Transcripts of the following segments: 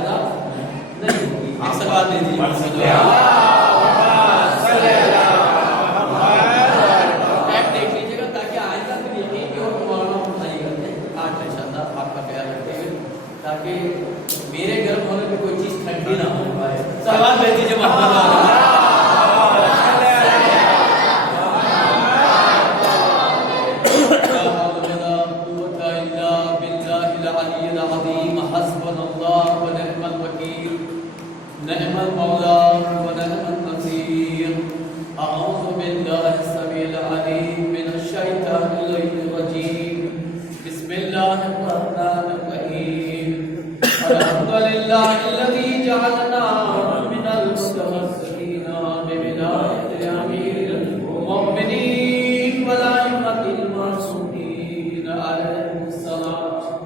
زیادہ نہیں ہوگی. ایک سوال دے دیجیے. ٹائم دیکھ لیجیے گا تاکہ آئندہ پھر یقین بھی ہو کہ مولانا نہیں کرتے. آج ان شاء اللہ آپ کا خیال رکھتے ہوئے تاکہ میرے گھر ہونے میں کوئی چیز ٹھنڈی نہ ہو پائے. سوال دے دیجیے محمد. نعم المولى ونعم النصير. أعوذ بالله السميع العليم من الشيطان الرجيم. بسم الله الرحمن الرحيم. الحمد لله الذي جعلنا من المتمسكين بولاية أمير المؤمنين والأئمة المعصومين عليهم السلام.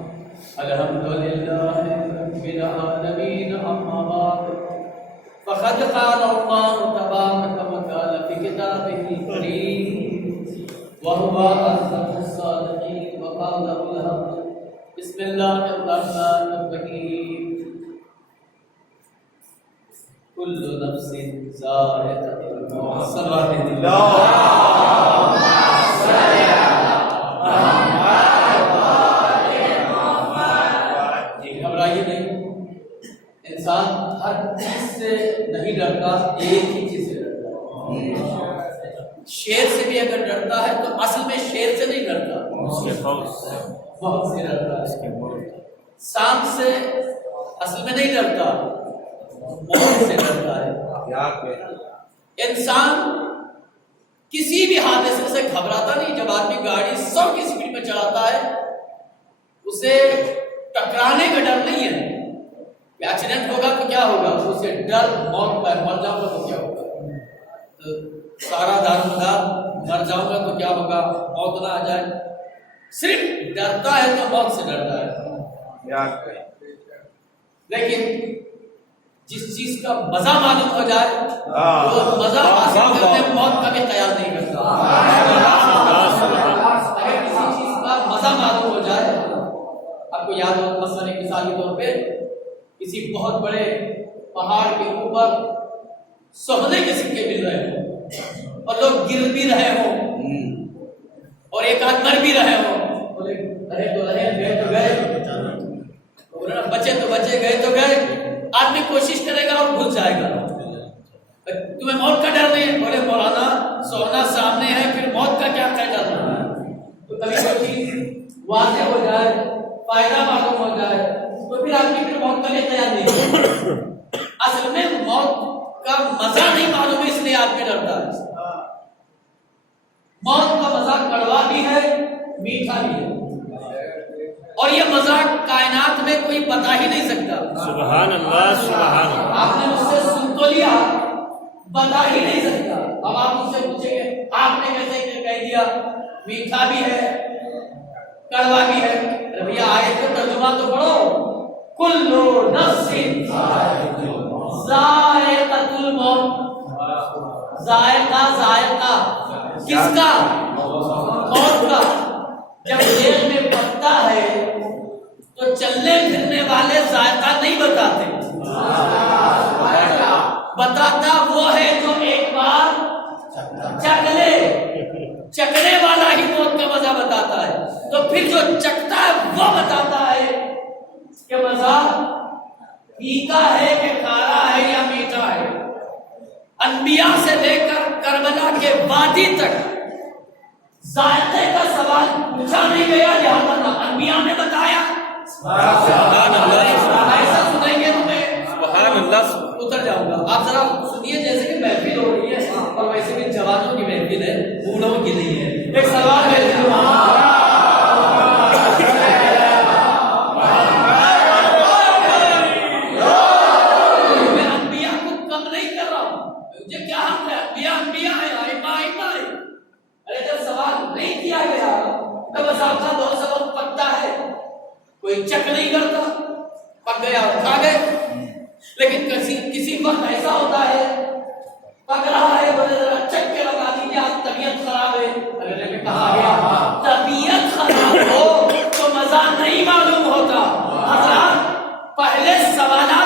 الحمد لله رب العالمين. أما بعد فقد قال الله تبارك وتعالى في كتابه الكريم وهو أصدق الصادقين وقال الحق. بسم الله الرحمن الرحيم. كل نفس ذائقة الموت. صلى الله عليه وسلم. گھبرائیے نہیں. انسان ہر چیز سے نہیں ڈرتا، ایک ہی چیز سے ڈرتا ہے. شیر سے بھی اگر ڈرتا ہے تو اصل میں شیر سے نہیں ڈرتا، بہت سے ڈرتا ہے. سانپ سے اصل میں نہیں ڈرتا، موت سے ڈرتا ہے. انسان کسی بھی حادثے سے گھبراتا نہیں. جب آدمی گاڑی 100 کی سپیڈ میں چلاتا ہے اسے ٹکرانے کا ڈر نہیں ہے کہ ایکسیڈنٹ ہوگا تو کیا ہوگا، اسے ڈر موت کا ہے. مر جاؤں گا تو کیا ہوگا، تو سارا دار مر جاؤں گا تو کیا ہوگا، موت نہ آ جائے. صرف ڈرتا ہے تو موت سے ڈرتا ہے. لیکن جس چیز کا مزہ معلوم ہو جائے وہ مزہ حاصل کرنے موت کا بھی خیال نہیں کرتا. اگر کسی چیز کا مزہ معلوم ہو جائے، آپ کو یاد ہو مثلاً ایک مثالی طور پہ کسی بہت بڑے پہاڑ کے اوپر سونے کے سکے مل رہے ہوں اور لوگ گر بھی رہے ہوں اور ایک آدھ مر بھی رہے ہوں. بولے رہے تو رہے، گئے تو گئے، بچے تو بچے، گئے تو گئے. آدمی کوشش کرے گا اور بھول جائے گا. تمہیں موت کا ڈر نہیں ہے؟ بولے مولانا سونا سامنے ہے، پھر موت کا کیا فائدہ ہے؟ تو کبھی کوئی چیز واضح ہو جائے، فائدہ معلوم ہو جائے تو پھر آدمی پھر موت کا لیے تیار نہیں. اصل میں موت کا مزہ نہیں معلوم ہے، اس لیے آدمی ڈرتا ہے. موت کا مزہ کڑوا بھی ہے، میٹھا بھی ہے، اور یہ مزہ کائنات میں کوئی بتا ہی نہیں سکتا. سبحان اللہ، سبحان اللہ. آپ نے مجھ سے سن تو لیا، بتا ہی نہیں سکتا. اب آپ مجھ سے پوچھیں گے آپ نے کیسے کہہ دیا میٹھا بھی ہے کڑوا بھی ہے. بھیا آیت کا ترجمہ تو پڑھو. کلو نفس ذائقۃ الموت. ذائقہ، ذائقہ کس کا؟ موت کا. جب جیل میں پکتا ہے تو چلنے پھرنے والے ذائقہ نہیں بتاتے، بتاتا وہ ہے جو ایک بار چکھ لے. چکھنے والا ہی موت کا مزہ بتاتا ہے. تو پھر جو چکھتا ہے وہ بتاتا ہے کہ مزہ پھیکا ہے کہ کھارا ہے یا میٹھا ہے. انبیاء سے لے کر کربلا کے وادی تک ذائقے کا سوال پوچھا نہیں گیا، لہٰذا انبیاء نے بتایا. سبحان اللہ. ایسا سنیں گے تمہیں سبحان اللہ. اتر جاؤں گا. آپ ذرا سنیے جیسے کہ محفل ہو رہی ہے اور ویسے بھی جوانوں کی محفل ہے، بوڑھوں کی نہیں ہے. ایک سوال ہے میں انبیاء کو کم نہیں کر رہا ہوں، مجھے کیا حق ہے؟ انبیاء ہے، ائمہ ہے. ارے جب سوال نہیں کیا گیا تب اساتذہ بہت سا وقت پکتا ہے، کوئی چیک نہیں کرتا، پک گیا اور کھا گئے. لیکن کسی وقت ایسا ہوتا ہے پک رہا ہے، بولے ذرا چک کے لگا دیجیے، آپ طبیعت خراب ہے. اگر کہا گیا طبیعت خراب ہو تو مزہ نہیں معلوم ہوتا. حضرات پہلے سوالات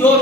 2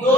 2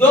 2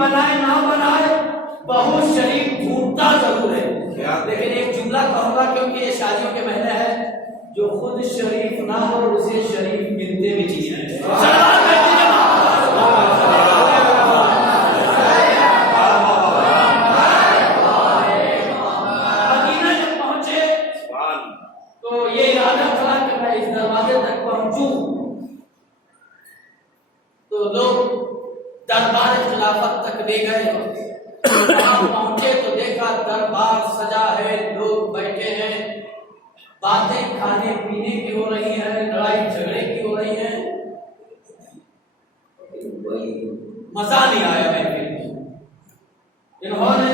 بنائے نہ بنائے بہو شریف ڈھونڈتا ضرور ہے، لیکن ایک جملہ کہوں گا کیونکہ یہ شادیوں کے مہینے ہے، جو خود شریف نہ ہو اسے شریف ملتے بھی چیزیں دربار خلافت تک لے گئے، وہاں پہنچے تو دیکھا دربار سجا ہے، لوگ بیٹھے ہیں، باتیں کھانے پینے کی ہو رہی ہیں، لڑائی جھگڑے کی ہو رہی ہیں، مزہ نہیں آیا محفل میں۔ انہوں نے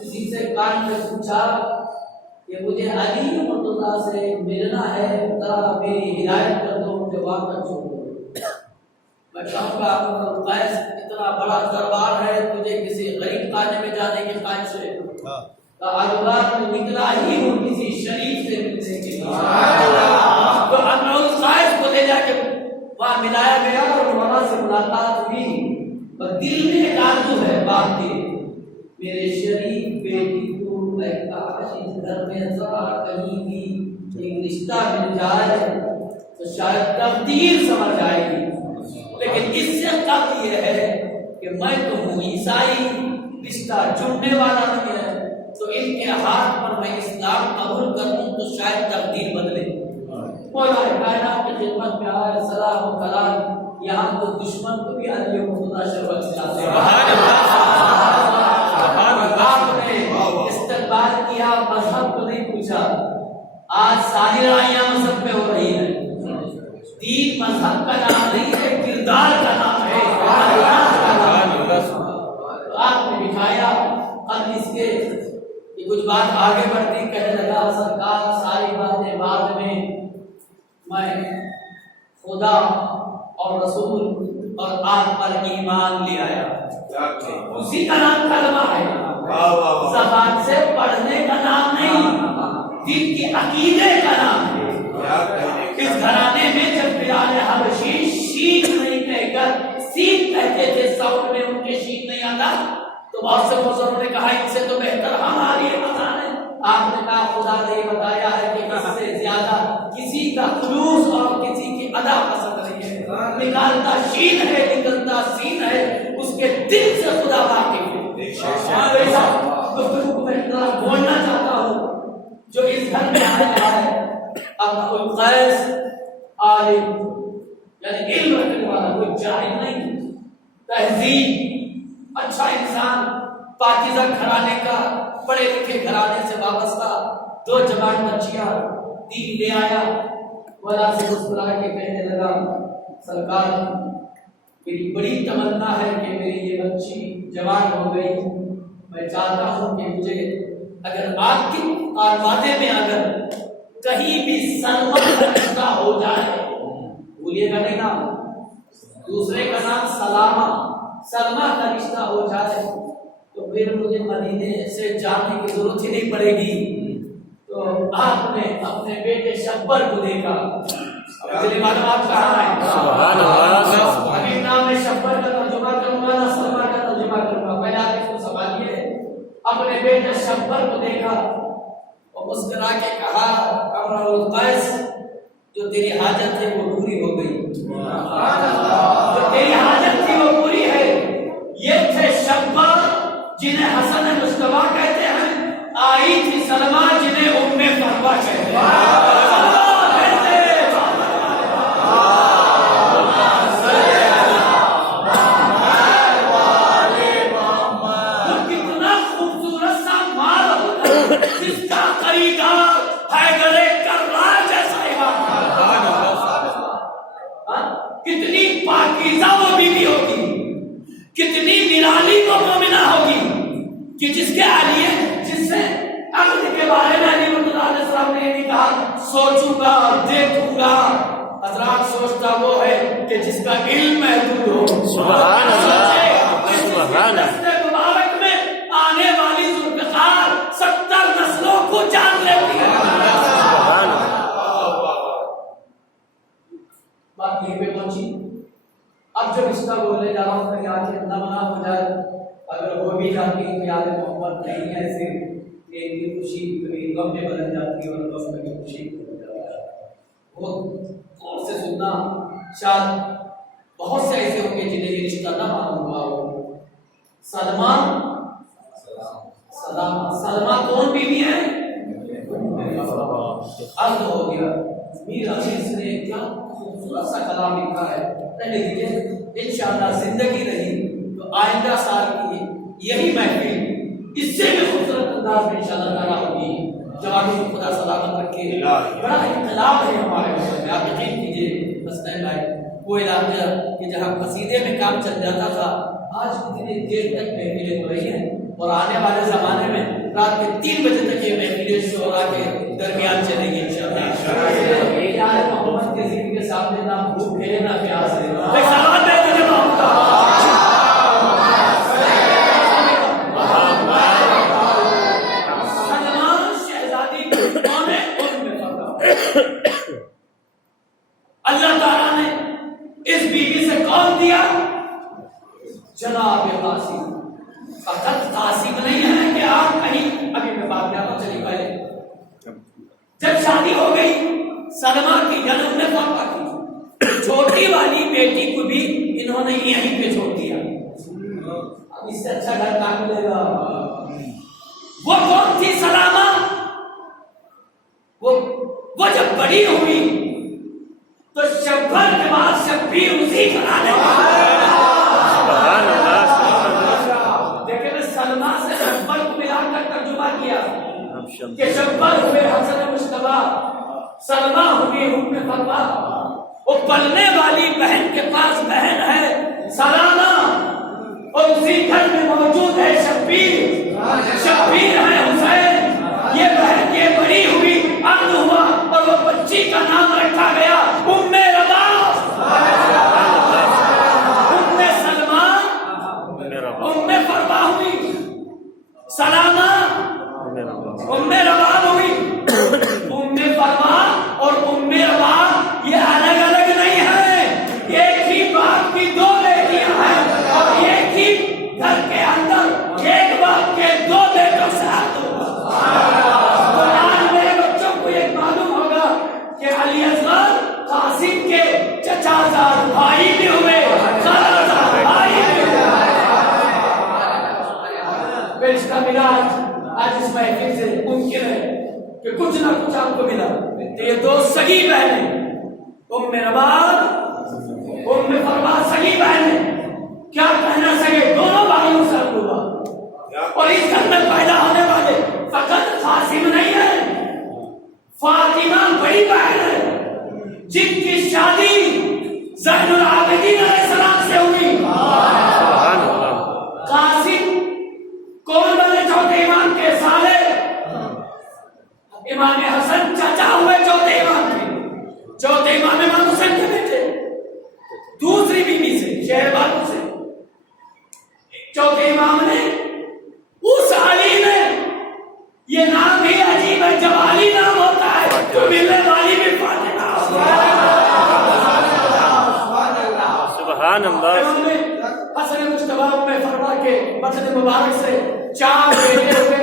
کسی سے کان میں پوچھا کہ مجھے علی مرتضیٰ سے ملنا ہے، ذرا میری ہدایت کر دو، مجھے واپس چھوڑ دو۔ میں کہوں گا قیس اتنا بڑا دربار ہے، تجھے کسی غریب خانے میں جانے کی خواہش ہے؟ کہا میں نکلا ہی ہوں کسی شریف سے ملنے کے لیے۔ تو قیس کو لے جا کے وہاں ملایا گیا اور وہاں سے ملاقات ہوئی، اور دل میں ایک آرزو ہے بات کی، میرے شریف بیٹی کو کاش اس گھر میں ذرا کہیں بھی ایک رشتہ مل جائے تو شاید تقدیر سمجھ جائے گی، لیکن اس سے قبل یہ ہے کہ میں تو ہوں عیسائی، رشتہ جڑنے والا نہیں ہے، تو ان کے ہاتھ پر میں اسلام قبول کر دوں تو شاید تقدیر بدلے۔ مولا کائنات کی خدمت میں آئے، سلام و کلام، یہاں تو دشمن کو بھی علی مرتضیٰ شربت کھلاتے ہیں۔ آپ نے استقبال کیا، مذہب کو نہیں پوچھا، آج ساری لڑائیاں مذہب پہ ہو رہی ہیں۔ دین مذہب کا نام نہیں ہے، کردار کا نام ہے۔ تو آپ نے دکھایا، اب اس کے کچھ بات آگے بڑھتی، کہنے لگا سرکار ساری باتیں بعد میں خدا اور رسول اور آپ پر ایمان لے آیا، اسی کا نام کلمہ ہے، زبان سے پڑھنے کا نام نہیں، دین کی عقیدے کا نام ہے۔ اس گھرانے میں جب بلال حبشی شین نہیں کہہ کر سین کہتے تھے، ساؤنڈ میں ان کے شین نہیں آتا، تو بہت سے بزرگوں نے کہا ان سے تو بہتر ہماری اذان ہے۔ آپ نے کہا خدا نے یہ بتایا ہے کہ اس سے زیادہ کسی کا خلوص اور کسی کی ادا پسند نہیں ہے، نکالتا شین ہے، نکلتا سین ہے، اس کے دل سے خدا واقف ہے۔ گفتگو میں بولنا چاہتا ہوں جو اس گھر میں آیا ہے، اب قیس عالم یعنی علم رکھنے والا، کوئی جاہل نہیں، تہذیب، اچھا انسان، پاکیزہ گھرانے کا، پڑھے لکھے گھرانے سے وابستہ، دو جوان بچیاں، دین لے آیا۔ مولا سے مسکرا کے کہنے لگا سرکار میری بڑی تمنا ہے کہ میری یہ بچی جوان ہو گئی، میں چاہتا ہوں کہ مجھے اگر آپ کے آرمادے میں اگر کہیں بھی سلمہ کا رشتہ ہو جائے، بھولیے گا نہیں نام، دوسرے کا نام سلمہ کا رشتہ ہو جائے تو پھر مجھے مدینے سے جانے کی ضرورت ہی نہیں پڑے گی۔ تو آپ نے اپنے بیٹے شبر کو دیکھا، معلوم آپ کہاں ہے؟ سبحان اللہ۔ ابھی نام میں شبر کا ترجمہ کروں گا، نہ سلمہ کا ترجمہ کروں گا، پہلے آپ اس کو سنبھالیے۔ اپنے بیٹے شبر کو دیکھا اور مسکرا کے کہا امر القیس جو تیری حاجت ہے وہ پوری ہو گئی، جو تیری حاجت تھی وہ پوری ہے۔ یہ تھے شبر جنہیں حسن مصطفیٰ کہتے ہیں، آئی تھی سلمہ جنہیں ام فروا کہتے ہیں۔ کتنی پاکیزہ وہ بیوی ہوگی، کتنی نرالی وہ مومنہ ہوگی کہ جس کے آلیے جس سے عقل کے بارے میں علی مرتضیٰ علیہ السلام نے یہ کہا سوچوں گا دیکھوں گا۔ حضرات سوچتا وہ ہے کہ جس کا علم محدود ہو۔ سبحان اللہ، سبحان اللہ۔ مبارک میں آنے والی ذوالفقار 70 نسلوں کو جان لیتی ہے۔ سبحان اللہ۔ بات یہیں پہ پہنچی، اب جب اس کا بولنے جا رہا ہوں کہ آخر نہ منع ہو جائے، اگر ہو بھی جاتی ہے تو یاد محبت نہیں ہے، صرف ایک کی خوشی کبھی غم میں بدل جاتی ہے اور غم کبھی خوشی میں بدل جاتا ہے۔ بہت غور سے سننا، شاید بہت سے ایسے ہوں گے جنہیں یہ رشتہ نہ معلوم ہوا ہو۔ سلمان سلمہ کون بیوی ہے؟ عرض ہو گیا۔ میر عزیز نے کیا خوبصورت سا کلام لکھا ہے، پہلے دیکھیں انشاءاللہ زندگی رہی تو آئندہ سال کی یہی محفل اس سے بھی خوبصورت انداز میں انشاءاللہ تعالیٰ ہوگی۔ جوابی کو خدا سلامت رکھے۔ بڑا انقلاب ہے ہمارے ملک میں، آپ یقین کیجیے حسنین بھائی، وہ علاقہ کہ جہاں قصیدے میں کام چل جاتا تھا آج اتنی دیر تک محفلیں ہو رہی ہیں، اور آنے والے زمانے میں رات کے 3 بجے تک یہ محفلیں شعراء کے درمیان چلیں گی انشاءاللہ۔ یہ محمد کے ذکر کے سامنے نہ بھوک ہے نہ پیاس ہے۔ ایک سلام دے دیجیے محمد کا۔ سلمان شہزادی کون ہے؟ ان میں فرق۔ اللہ تعالیٰ نے اس بیوی سے کون دیا؟ جناب قاسم۔ فقط قاسم نہیں ہے کہ آپ کہیں، ابھی میں بات کیا تھا، چلی پہلے جب شادی ہو گئی سلمہ کی جنم نے فاقہ کی، چھوٹی والی بیٹی کو بھی انہوں نے یہیں پہ چھوڑ دیا۔ اب اس سے اچھا گھر کہاں ملے گا؟ وہ کون تھی سلامہ؟ وہ جب بڑی ہوئی تو شبھر کے بعد شبیر اسی گھرانے لیکن سلمہ سے شبھر کو ملا کر ترجمہ کیا کہ شبھر ہوئے حسن مشتبہ، سلمہ ہوئی ام فروا۔ وہ پلنے والی بہن کے پاس بہن ہے سلامہ، اور اسی گھر میں موجود ہے شبیر، شبیر ہے حسین۔ یہ بہن یہ بڑی ہوئی، عقل ہوا، اور وہ بچی کا نام رکھا گیا ام ربا۔ ام سلمہ ام فروا ہوئی، سلامہ ام ربا ہوئی۔ ام فروا اور ام ربا یہ الگ الگ نہیں ہے، ایک ہی باپ کی 2 بیٹیاں ہیں، اور ایک ہی گھر کے اندر ایک باپ کے 2 بیٹوں سے آج میرے بچوں کو یہ معلوم ہوگا کہ علی اصغر قاسم کے چچا زاد بھائی بھی ہوئے، خالہ بھائی بھی ہوئے۔ رشتہ ملاج آج اس محفل سے ممکن ہے کہ کچھ نہ کچھ آپ کو ملا۔ یہ 2 سگی بہنیں ام ربا ام فروا سگی بہنیں، کیا کہنا سگے، دونوں بھائیوں سے ہوا، اور اس گھر میں پیدا ہونے والے فقط قاسم نہیں ہے، فاطمہ بڑی بہن ہے جن کی شادی زین العابدین علیہ السلام سے ہوئی۔ قاسم کون بنے؟ چوتھے امام کے سالے امام حسن چچا ہوئے چوتھے امام کے، چوتھے امام حسن کے بیٹے، دوسری بیوی سے شہر بانو سے۔ چوتھے امام نے اس علی نے، یہ نام بھی عجیب ہے، جب علی نام ہوتا ہے تو ملنے والی بھی فاطمہ۔ سبحان اللہ۔ انہوں نے حسن مجتبی میں فرما کے مسجد مبارک سے 4 بیٹے ہوئے۔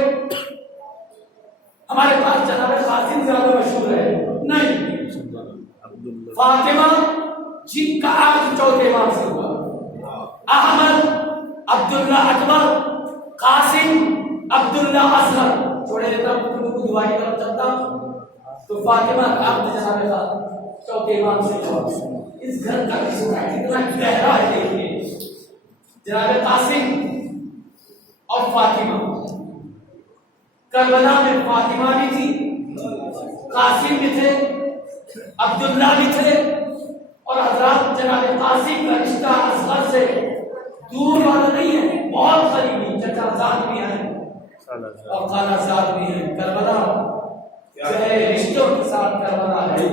ہمارے پاس جناب قاسم زیادہ مشہور ہے نہیں، فاطمہ جن کا عقد چوتھے امام سے ہوا، احمد عبداللہ اکبر، قاسم عبداللہ اصغر۔ چھوڑے دیتا ہوں کو دعا کی طرف چلتا ہوں تو فاطمہ کا عقد جناب کا چوتھے امام سے ہوا۔ اس گھر کا رشتہ کتنا گہرا ہے دیکھیے، جناب قاسم اور فاطمہ۔ کربلا میں فاطمہ بھی تھی، قاسم بھی تھے، عبداللہ بھی تھے، اور حضرات جناب قاسم کا رشتہ اصغر سے دور والا نہیں ہے، بہت قریبی، چچا زاد بھی ہیں اور خالہ زاد بھی ہیں۔ کربلا رشتوں کے ساتھ کربلا ہے،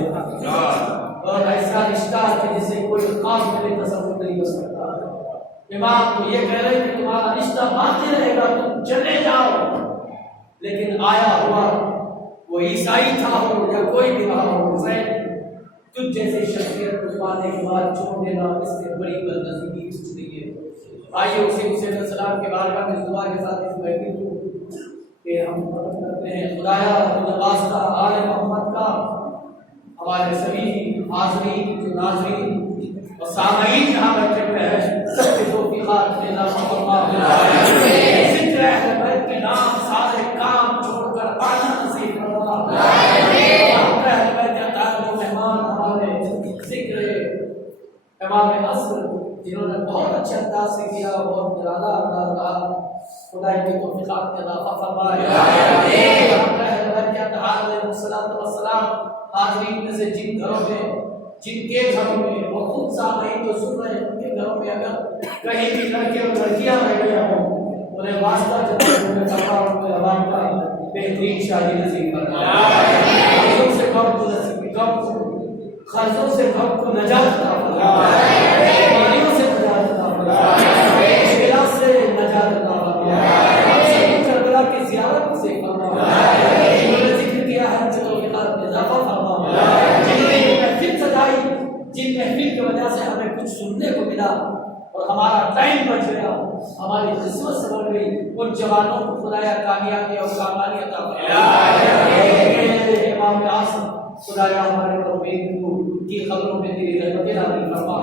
اور ایسا رشتہ ہے جسے کوئی خاص میں تصور نہیں کر سکتا۔ امام کو یہ کہہ رہے کہ تمہارا رشتہ باقی رہے گا، تم چلے جاؤ، لیکن آیا ہوا وہ عیسائی تھا ہو یا کوئی بھی رہا ہو، حسین تجھ جیسے شخصیت کو پانے کے بعد چھوڑ دینا اس سے بڑی بدنصیبی کچھ نہیں ہے۔ آئیے اسی حسین علیہ السلام کے بارگاہ میں دعا کے ساتھ اس بیٹھی ہوں کہ ہم مدد کرتے ہیں خدایا واسطہ آل محمد کا ہمارے سبھی حاضرین جو ناظرین اور سامعین یہاں بیٹھے ہوئے ہیں سب کے توفیقات دینا ذکر اہل بیت کے نام سارے کام چھوڑ کر آنا نصیب فرما اہل بیت کے تعلق مہمان ہمارے ذکر امام عصر جنہوں نے بہت اچھے انداز سے کیا بہت نرالا انداز رہا خدا ان کے توفیقات میں اضافہ فرمائے اہل بیت کے اطہار علیہ السلام حاضرین میں سے جن گھروں میں جن کے گھروں میں وہ خود سامعین جو سن رہے ہیں ان کے گھروں میں اگر کہیں بھی لڑکے اور لڑکیاں رہ گئے ہوں انہیں واسطہ عوام کا بہترین شادی نصیب فرمائے قرضوں سے غم کو نصیب قرضوں سے غم کو نجات عطا فرمائے بیماریوں سے نجات عطا فرمائے مشکلات سے نجات عطا فرمائے کربلا کی زیارت سے فرمائے انہوں نے ذکر کیا ہے جو توفیقات میں اضافہ فرمائے جن محفل کی وجہ سے ہمیں کچھ سننے کو ملا اور ہمارا ٹائم بچ گیا ہماری قسمت سنور گئی ان جوانوں کو خدایا کامیابی اور کامیابی عطا فرمائے امام عاصم خدایا ہمارے توفیق کی خبروں میں تیری رحمت نازل فرما